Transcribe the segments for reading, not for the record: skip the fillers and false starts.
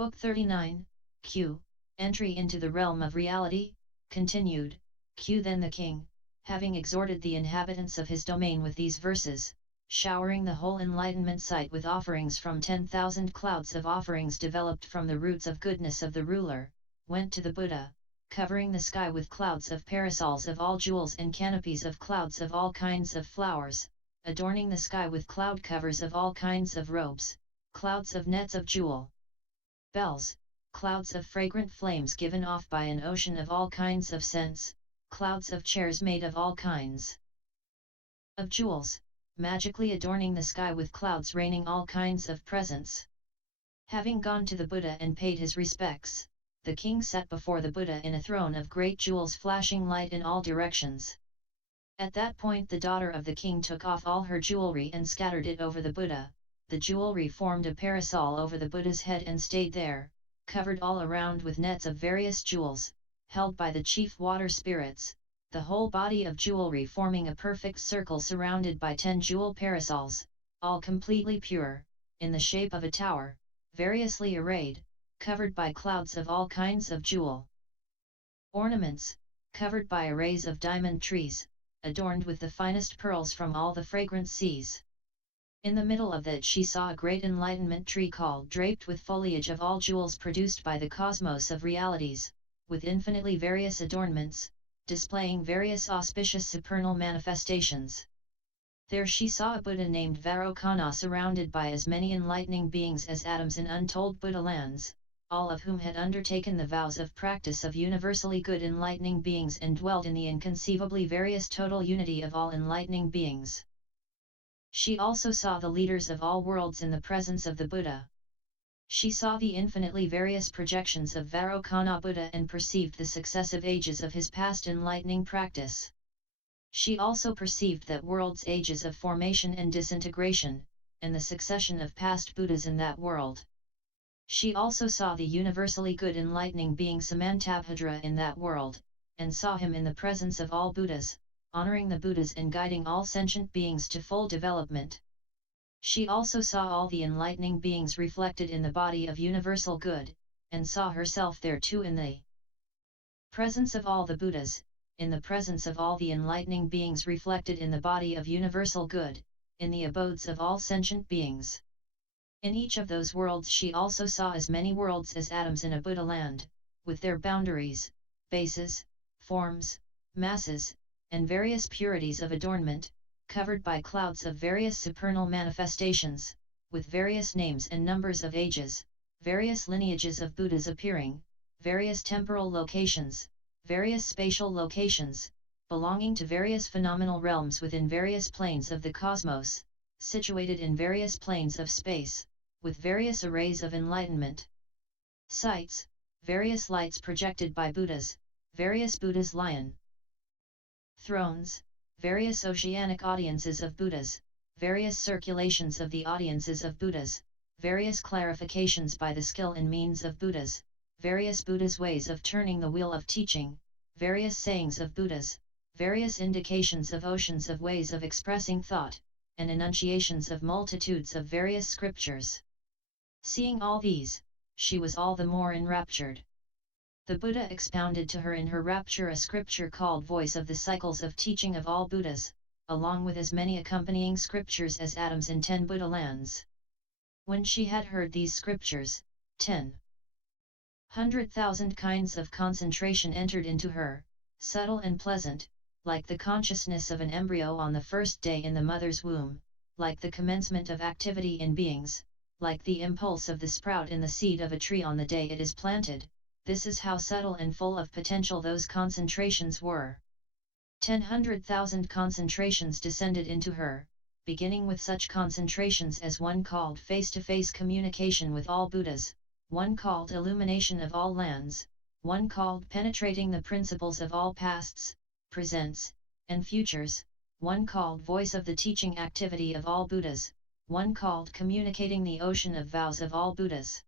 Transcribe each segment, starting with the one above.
Book 39, Q. Entry into the Realm of Reality, continued. Q. Then the king, having exhorted the inhabitants of his domain with these verses, showering the whole enlightenment site with offerings from 10,000 clouds of offerings developed from the roots of goodness of the ruler, went to the Buddha, covering the sky with clouds of parasols of all jewels and canopies of clouds of all kinds of flowers, adorning the sky with cloud covers of all kinds of robes, clouds of nets of jewel bells, clouds of fragrant flames given off by an ocean of all kinds of scents, clouds of chairs made of all kinds of jewels, magically adorning the sky with clouds raining all kinds of presents. Having gone to the Buddha and paid his respects, the king sat before the Buddha in a throne of great jewels flashing light in all directions. At that point the daughter of the king took off all her jewelry and scattered it over the Buddha. The jewelry formed a parasol over the Buddha's head and stayed there, covered all around with nets of various jewels, held by the chief water spirits, the whole body of jewelry forming a perfect circle surrounded by 10 jewel parasols, all completely pure, in the shape of a tower, variously arrayed, covered by clouds of all kinds of jewel ornaments, covered by arrays of diamond trees, adorned with the finest pearls from all the fragrant seas. In the middle of it she saw a great enlightenment tree called draped with foliage of all jewels produced by the cosmos of realities, with infinitely various adornments, displaying various auspicious supernal manifestations. There she saw a Buddha named Vairocana surrounded by as many enlightening beings as atoms in untold Buddha lands, all of whom had undertaken the vows of practice of universally good enlightening beings and dwelt in the inconceivably various total unity of all enlightening beings. She also saw the leaders of all worlds in the presence of the Buddha. She saw the infinitely various projections of Vairocana Buddha and perceived the successive ages of his past enlightening practice. She also perceived that worlds' ages of formation and disintegration, and the succession of past Buddhas in that world. She also saw the universally good enlightening being Samantabhadra in that world, and saw him in the presence of all Buddhas, honoring the Buddhas and guiding all sentient beings to full development. She also saw all the enlightening beings reflected in the body of universal good, and saw herself there too in the presence of all the Buddhas, in the presence of all the enlightening beings reflected in the body of universal good, in the abodes of all sentient beings. In each of those worlds she also saw as many worlds as atoms in a Buddha land, with their boundaries, bases, forms, masses, and various purities of adornment, covered by clouds of various supernal manifestations, with various names and numbers of ages, various lineages of Buddhas appearing, various temporal locations, various spatial locations, belonging to various phenomenal realms within various planes of the cosmos, situated in various planes of space, with various arrays of enlightenment sites, various lights projected by Buddhas, various Buddhas' lion thrones, various oceanic audiences of Buddhas, various circulations of the audiences of Buddhas, various clarifications by the skill and means of Buddhas, various Buddhas' ways of turning the wheel of teaching, various sayings of Buddhas, various indications of oceans of ways of expressing thought, and enunciations of multitudes of various scriptures. Seeing all these, she was all the more enraptured. The Buddha expounded to her in her rapture a scripture called Voice of the Cycles of Teaching of All Buddhas, along with as many accompanying scriptures as atoms in 10 Buddha lands. When she had heard these scriptures, 10,100,000 kinds of concentration entered into her, subtle and pleasant, like the consciousness of an embryo on the first day in the mother's womb, like the commencement of activity in beings, like the impulse of the sprout in the seed of a tree on the day it is planted. This is how subtle and full of potential those concentrations were. 10,100,000 concentrations descended into her, beginning with such concentrations as one called face-to-face communication with all Buddhas, one called illumination of all lands, one called penetrating the principles of all pasts, presents, and futures, one called voice of the teaching activity of all Buddhas, one called communicating the ocean of vows of all Buddhas.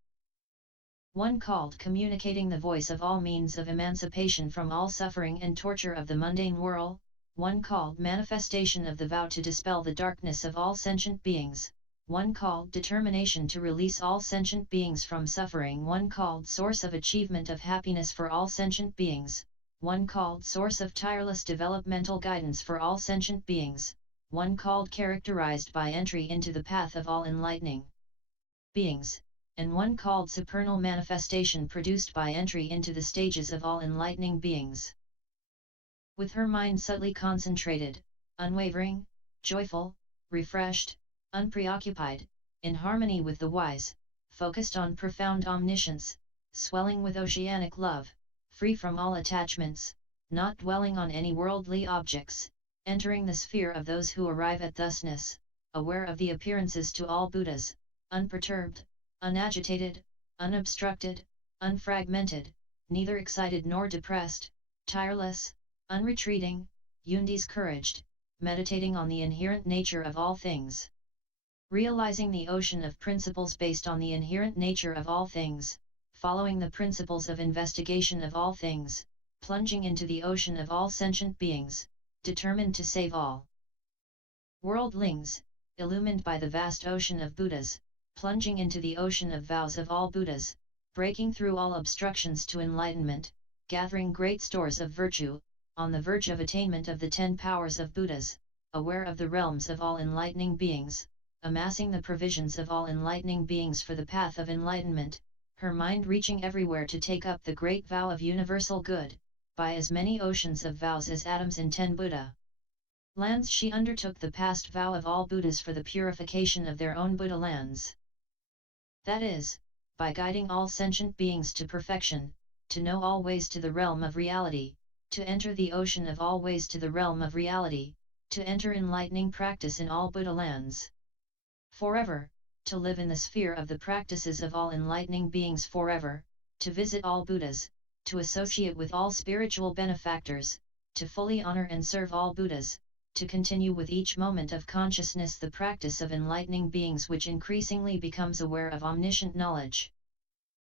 One called communicating the voice of all means of emancipation from all suffering and torture of the mundane world, one called manifestation of the vow to dispel the darkness of all sentient beings, one called determination to release all sentient beings from suffering, one called source of achievement of happiness for all sentient beings, one called source of tireless developmental guidance for all sentient beings, one called characterized by entry into the path of all enlightening beings, and one called supernal manifestation produced by entry into the stages of all enlightening beings. With her mind subtly concentrated, unwavering, joyful, refreshed, unpreoccupied, in harmony with the wise, focused on profound omniscience, swelling with oceanic love, free from all attachments, not dwelling on any worldly objects, entering the sphere of those who arrive at Thusness, aware of the appearances to all Buddhas, unperturbed, unagitated, unobstructed, unfragmented, neither excited nor depressed, tireless, unretreating, undiscouraged, meditating on the inherent nature of all things. Realizing the ocean of principles based on the inherent nature of all things, following the principles of investigation of all things, plunging into the ocean of all sentient beings, determined to save all worldlings, illumined by the vast ocean of Buddhas, plunging into the ocean of vows of all Buddhas, breaking through all obstructions to enlightenment, gathering great stores of virtue, on the verge of attainment of the 10 powers of Buddhas, aware of the realms of all enlightening beings, amassing the provisions of all enlightening beings for the path of enlightenment, her mind reaching everywhere to take up the great vow of universal good, by as many oceans of vows as atoms in 10 Buddha lands. She undertook the past vow of all Buddhas for the purification of their own Buddha lands. That is, by guiding all sentient beings to perfection, to know all ways to the realm of reality, to enter the ocean of all ways to the realm of reality, to enter enlightening practice in all Buddha lands. Forever, to live in the sphere of the practices of all enlightening beings forever, to visit all Buddhas, to associate with all spiritual benefactors, to fully honor and serve all Buddhas, to continue with each moment of consciousness the practice of enlightening beings which increasingly becomes aware of omniscient knowledge.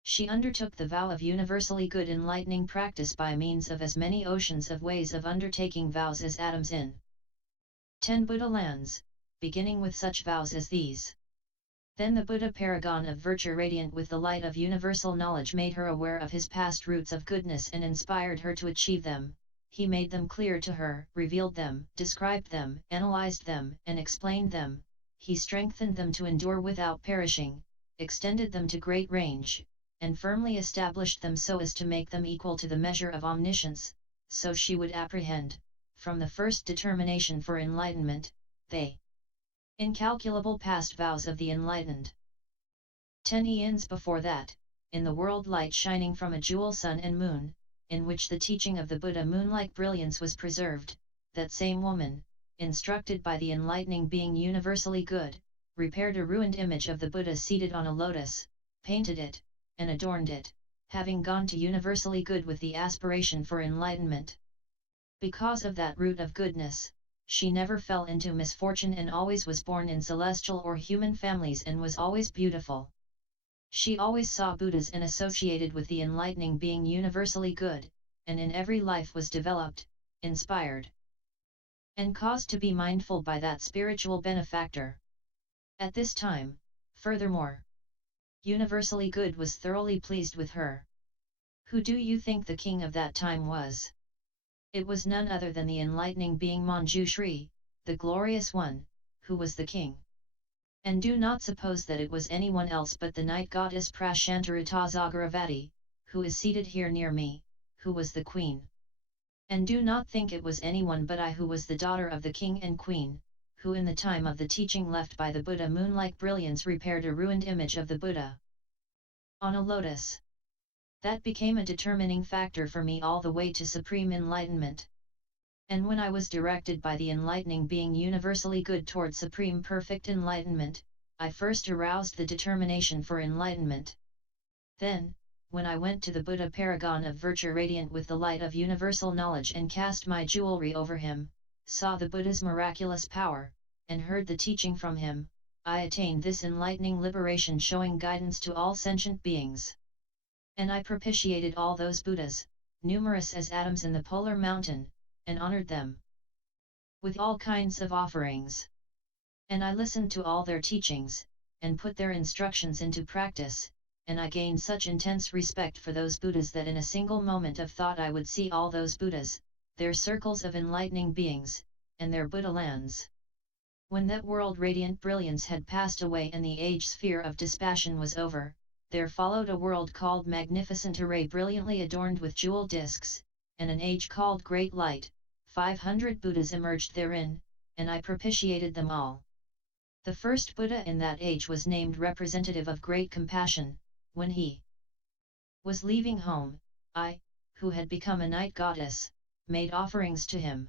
She undertook the vow of universally good enlightening practice by means of as many oceans of ways of undertaking vows as atoms in 10 Buddha lands, beginning with such vows as these. Then the Buddha paragon of virtue radiant with the light of universal knowledge made her aware of his past roots of goodness and inspired her to achieve them. He made them clear to her, revealed them, described them, analyzed them, and explained them. He strengthened them to endure without perishing, extended them to great range, and firmly established them so as to make them equal to the measure of omniscience, so she would apprehend, from the first determination for enlightenment, the incalculable past vows of the enlightened. 10 eons before that, in the world light shining from a jewel sun and moon, in which the teaching of the Buddha moon-like brilliance was preserved, that same woman, instructed by the enlightening being universally good, repaired a ruined image of the Buddha seated on a lotus, painted it, and adorned it, having gone to universally good with the aspiration for enlightenment. Because of that root of goodness, she never fell into misfortune and always was born in celestial or human families and was always beautiful. She always saw Buddhas and associated with the enlightening being universally good, and in every life was developed, inspired, and caused to be mindful by that spiritual benefactor. At this time, furthermore, universally good was thoroughly pleased with her. Who do you think the king of that time was? It was none other than the enlightening being Manjushri, the glorious one, who was the king. And do not suppose that it was anyone else but the night goddess Prashantaratazagaravati, who is seated here near me, who was the queen. And do not think it was anyone but I who was the daughter of the king and queen, who in the time of the teaching left by the Buddha moon-like brilliance repaired a ruined image of the Buddha on a lotus. That became a determining factor for me all the way to supreme enlightenment. And when I was directed by the enlightening being universally good toward supreme perfect enlightenment, I first aroused the determination for enlightenment. Then, when I went to the Buddha paragon of virtue radiant with the light of universal knowledge and cast my jewelry over him, saw the Buddha's miraculous power, and heard the teaching from him, I attained this enlightening liberation showing guidance to all sentient beings. And I propitiated all those Buddhas, numerous as atoms in the polar mountain, and honored them with all kinds of offerings. And I listened to all their teachings, and put their instructions into practice, and I gained such intense respect for those Buddhas that in a single moment of thought I would see all those Buddhas, their circles of enlightening beings, and their Buddha lands. When that world radiant brilliance had passed away and the age sphere of dispassion was over, there followed a world called magnificent array brilliantly adorned with jewel discs, and an age called great light. 500 Buddhas emerged therein, and I propitiated them all. The first Buddha in that age was named representative of great compassion. When he was leaving home, I, who had become a night goddess, made offerings to him.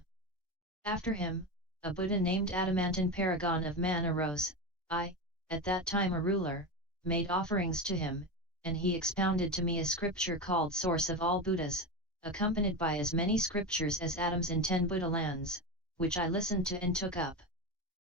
After him, a Buddha named Adamantine paragon of man arose. I, at that time a ruler, made offerings to him, and he expounded to me a scripture called Source of all Buddhas, accompanied by as many scriptures as atoms in 10 Buddha lands, which I listened to and took up.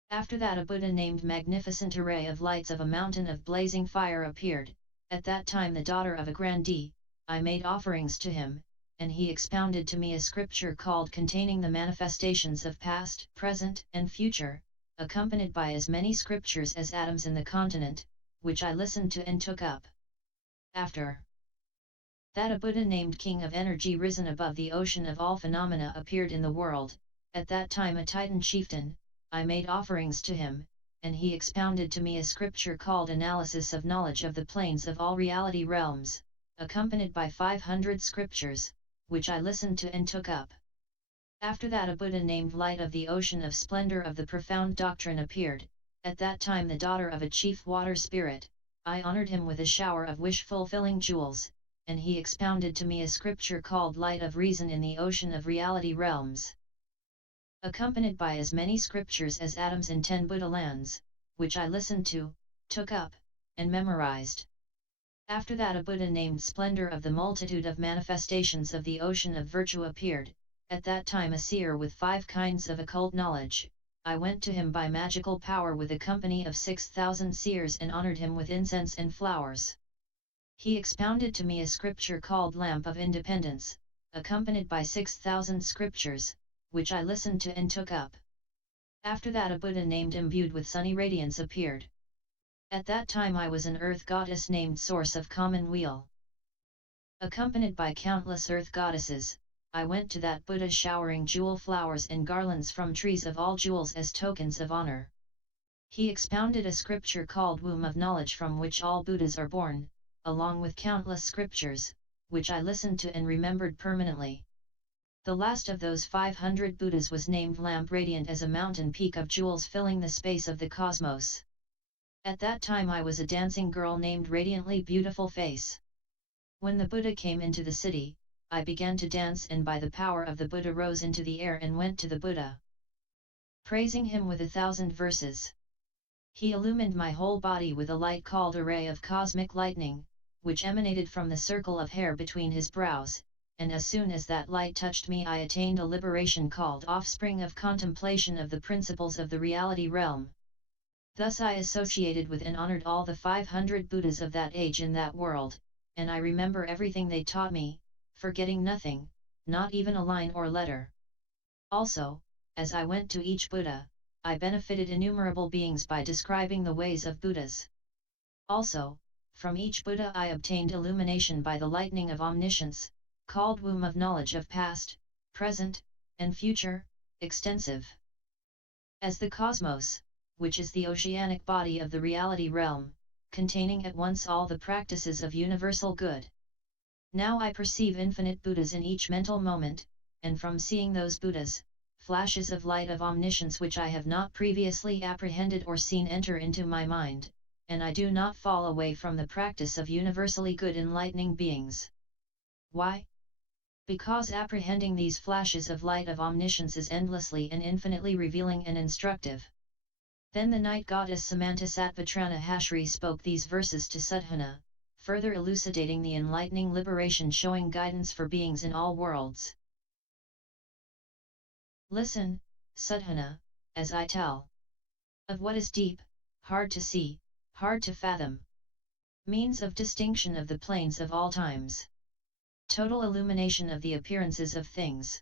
After that a Buddha named Magnificent Array of Lights of a Mountain of Blazing Fire appeared. At that time the daughter of a grandee, I made offerings to him, and he expounded to me a scripture called Containing the Manifestations of Past, Present, and Future, accompanied by as many scriptures as atoms in the continent, which I listened to and took up. After that a Buddha named King of Energy risen above the ocean of all phenomena appeared in the world. At that time a Titan chieftain, I made offerings to him, and he expounded to me a scripture called Analysis of Knowledge of the Planes of All Reality Realms, accompanied by 500 scriptures, which I listened to and took up. After that a Buddha named Light of the Ocean of Splendor of the Profound Doctrine appeared. At that time the daughter of a chief water spirit, I honored him with a shower of wish-fulfilling jewels, and he expounded to me a scripture called Light of Reason in the Ocean of Reality Realms, accompanied by as many scriptures as atoms in 10 Buddha lands, which I listened to, took up, and memorized. After that a Buddha named Splendor of the Multitude of Manifestations of the Ocean of Virtue appeared. At that time a seer with 5 kinds of occult knowledge, I went to him by magical power with a company of 6,000 seers and honored him with incense and flowers. He expounded to me a scripture called Lamp of Independence, accompanied by 6,000 scriptures, which I listened to and took up. After that a Buddha named Imbued with Sunny Radiance appeared. At that time I was an earth goddess named Source of Common Weal. Accompanied by countless earth goddesses, I went to that Buddha showering jewel flowers and garlands from trees of all jewels as tokens of honor. He expounded a scripture called Womb of Knowledge from which all Buddhas are born, along with countless scriptures, which I listened to and remembered permanently. The last of those 500 Buddhas was named Lamp Radiant as a mountain peak of jewels filling the space of the cosmos. At that time I was a dancing girl named Radiantly Beautiful Face. When the Buddha came into the city, I began to dance and by the power of the Buddha rose into the air and went to the Buddha, praising him with 1,000 verses. He illumined my whole body with a light called a ray of cosmic lightning, which emanated from the circle of hair between his brows, and as soon as that light touched me I attained a liberation called offspring of contemplation of the principles of the reality realm. Thus I associated with and honored all the 500 Buddhas of that age in that world, and I remember everything they taught me, forgetting nothing, not even a line or letter. Also, as I went to each Buddha, I benefited innumerable beings by describing the ways of Buddhas. Also, from each Buddha I obtained illumination by the lightning of omniscience, called Womb of Knowledge of Past, Present, and Future, extensive as the cosmos, which is the oceanic body of the reality realm, containing at once all the practices of universal good. Now I perceive infinite Buddhas in each mental moment, and from seeing those Buddhas, flashes of light of omniscience which I have not previously apprehended or seen enter into my mind, and I do not fall away from the practice of universally good enlightening beings. Why? Because apprehending these flashes of light of omniscience is endlessly and infinitely revealing and instructive. Then the night goddess Samantasattva Hashri spoke these verses to Sadhana, further elucidating the enlightening liberation showing guidance for beings in all worlds. Listen, Sadhana, as I tell of what is deep, hard to see, hard to fathom. Means of distinction of the planes of all times. Total illumination of the appearances of things.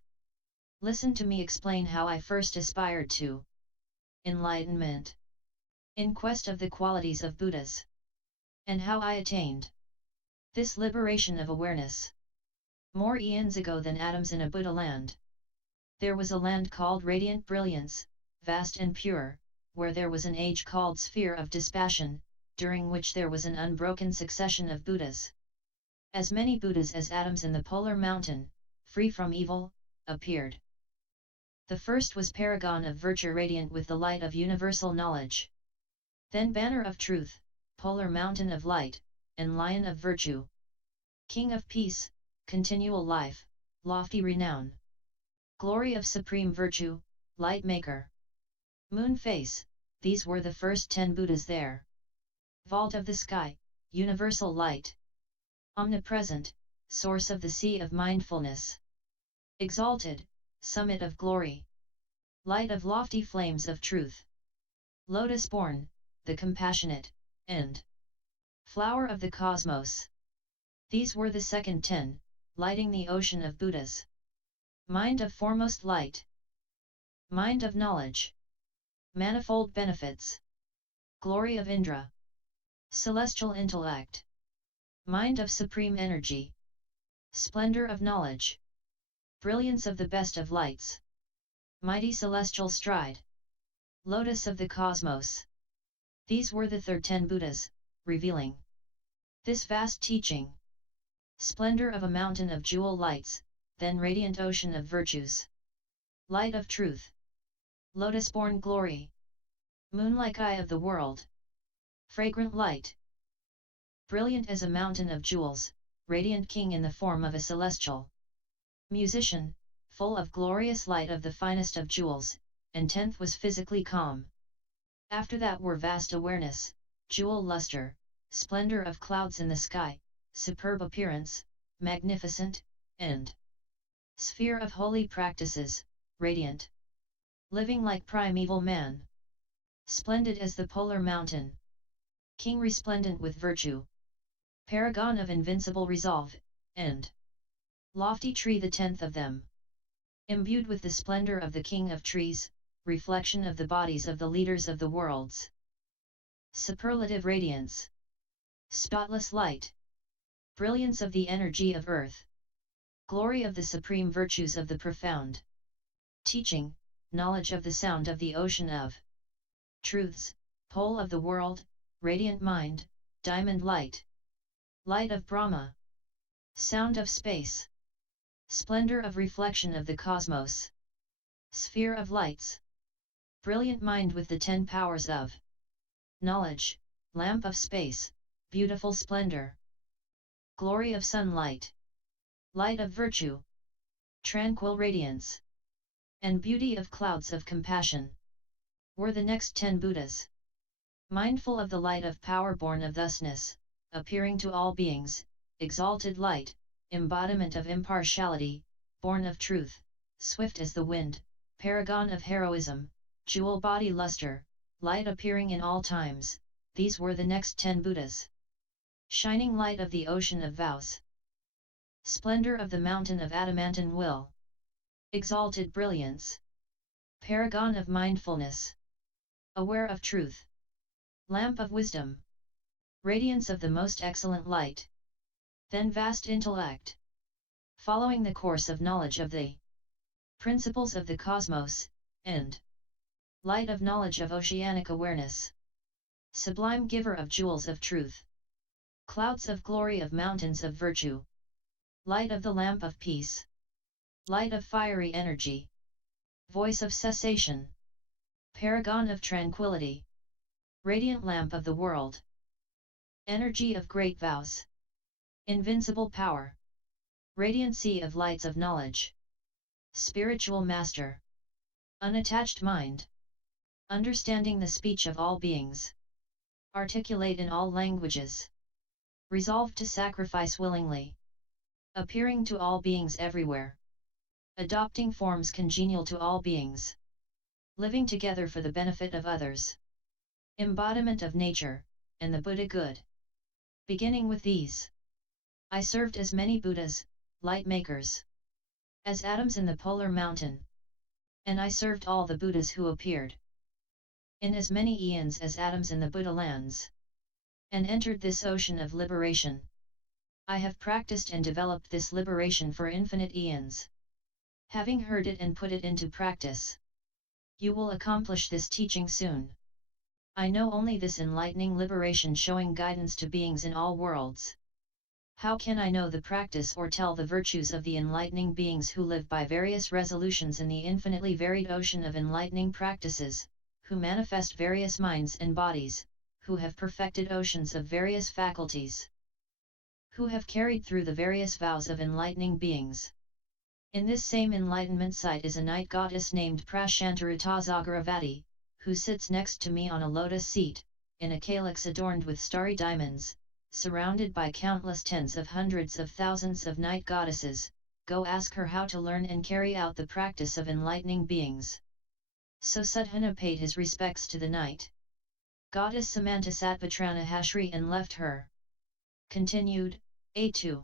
Listen to me explain how I first aspired to enlightenment. In quest of the qualities of Buddhas. And how I attained this liberation of awareness. More eons ago than atoms in a Buddha land. There was a land called Radiant Brilliance, vast and pure, where there was an age called Sphere of Dispassion, during which there was an unbroken succession of Buddhas. As many Buddhas as atoms in the polar mountain, free from evil, appeared. The first was paragon of virtue radiant with the light of universal knowledge. Then banner of truth, polar mountain of light, and lion of virtue. King of peace, continual life, lofty renown. Glory of supreme virtue, light maker. Moon face, these were the first 10 Buddhas there. Vault of the sky, universal light. Omnipresent, source of the sea of mindfulness. Exalted, summit of glory. Light of lofty flames of truth. Lotus born, the compassionate, and flower of the cosmos. These were the second 10, lighting the ocean of Buddhas. Mind of foremost light. Mind of knowledge. Manifold benefits. Glory of Indra. Celestial intellect. Mind of supreme energy. Splendor of knowledge. Brilliance of the best of lights. Mighty celestial stride. Lotus of the cosmos. These were the third 10 Buddhas, revealing this vast teaching. Splendor of a mountain of jewel lights, then radiant ocean of virtues. Light of truth. Lotus-born glory. Moon-like eye of the world. Fragrant light. Brilliant as a mountain of jewels, radiant king in the form of a celestial musician, full of glorious light of the finest of jewels, and 10th was physically calm. After that were vast awareness, jewel luster, splendor of clouds in the sky, superb appearance, magnificent, and sphere of holy practices, radiant. Living like primeval man. Splendid as the polar mountain. King resplendent with virtue. Paragon of invincible resolve, and lofty tree the 10th of them. Imbued with the splendor of the king of trees, reflection of the bodies of the leaders of the worlds. Superlative radiance. Spotless light. Brilliance of the energy of earth. Glory of the supreme virtues of the profound. Teaching, knowledge of the sound of the ocean of truths, pole of the world, radiant mind, diamond light. Light of Brahma. Sound of space. Splendor of reflection of the cosmos. Sphere of lights. Brilliant mind with the 10 powers of knowledge, lamp of space, beautiful splendor. Glory of sunlight. Light of virtue. Tranquil radiance. And beauty of clouds of compassion. Were the next 10 Buddhas. Mindful of the light of power born of thusness, appearing to all beings, exalted light, embodiment of impartiality, born of truth, swift as the wind, paragon of heroism, jewel body luster, light appearing in all times, these were the next 10 Buddhas. Shining light of the ocean of vows. Splendor of the mountain of adamantine will. Exalted brilliance. Paragon of mindfulness. Aware of truth. Lamp of wisdom. Radiance of the most excellent light. Then vast intellect. Following the course of knowledge of the principles of the cosmos, and light of knowledge of oceanic awareness. Sublime giver of jewels of truth. Clouds of glory of mountains of virtue. Light of the lamp of peace. Light of fiery energy. Voice of cessation. Paragon of tranquility. Radiant lamp of the world. Energy of great vows. Invincible power. Radiant sea of lights of knowledge. Spiritual master. Unattached mind. Understanding the speech of all beings. Articulate in all languages. Resolved to sacrifice willingly. Appearing to all beings everywhere. Adopting forms congenial to all beings. Living together for the benefit of others. Embodiment of nature, and the Buddha good. Beginning with these, I served as many Buddhas, light makers, as atoms in the polar mountain. And I served all the Buddhas who appeared. in as many eons as atoms in the Buddha lands, and entered this ocean of liberation. I have practiced and developed this liberation for infinite eons. Having heard it and put it into practice, you will accomplish this teaching soon. I know only this enlightening liberation showing guidance to beings in all worlds. How can I know the practice or tell the virtues of the enlightening beings who live by various resolutions in the infinitely varied ocean of enlightening practices, who manifest various minds and bodies, who have perfected oceans of various faculties, who have carried through the various vows of enlightening beings? In this same enlightenment site is a night goddess named Prashantaratazagaravati, who sits next to me on a lotus seat, in a calyx adorned with starry diamonds, surrounded by countless tens of hundreds of thousands of night goddesses. Go ask her how to learn and carry out the practice of enlightening beings. So Suddhana paid his respects to the night goddess Samantasattva Tranahashri and left her. Continued, A2.